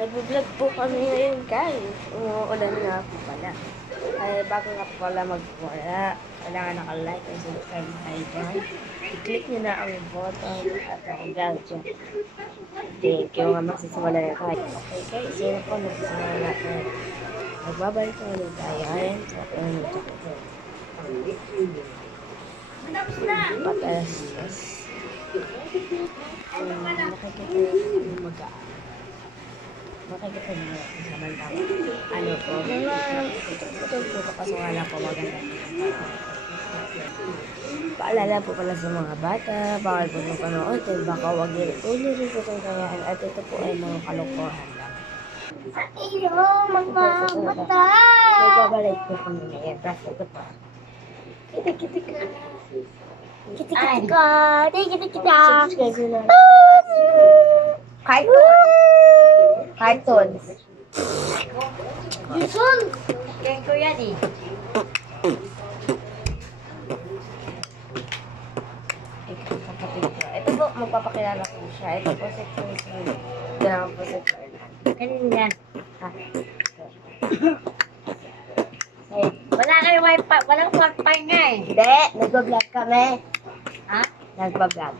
Nag-vlog po kami ngayon guys. Umuulan nga po pala. Ay, bago nga po pala magwala, kailangan naka-like and subscribe tayo dyan. I-click nyo na ang button at ang bell dyan. Thank you nga magsisimula na tayo. Okay guys, yun po, nagsisimula natin. Magbabalik na ulit tayo. Ayan, so, patalastas. Nakikita yung makikita niyo sa bandang ano po, mga putol po kasi wala po maganda. Paalala po pala sa mga bata, bawal po nung panood, at baka huwag nyo rin po itong kayaan at ito po ay mga kalokohan lang. Iyo, mga mata! Magbabalik po kami ngayon, tapos ito pa. Kita-kita. Kita-kita! Kita-kita! Subscribe nyo na. Cartoons. Jason! Kaya ko yan eh. Kapatid ko. Ito po, magpapakilala po siya. Ito po si Tracy. Ito naman po si Fernan. Kanina yan. Hey, Wala kayo wifi, walang wifi nga eh. hindi, nagbablog kami. Ha? Nagbablog.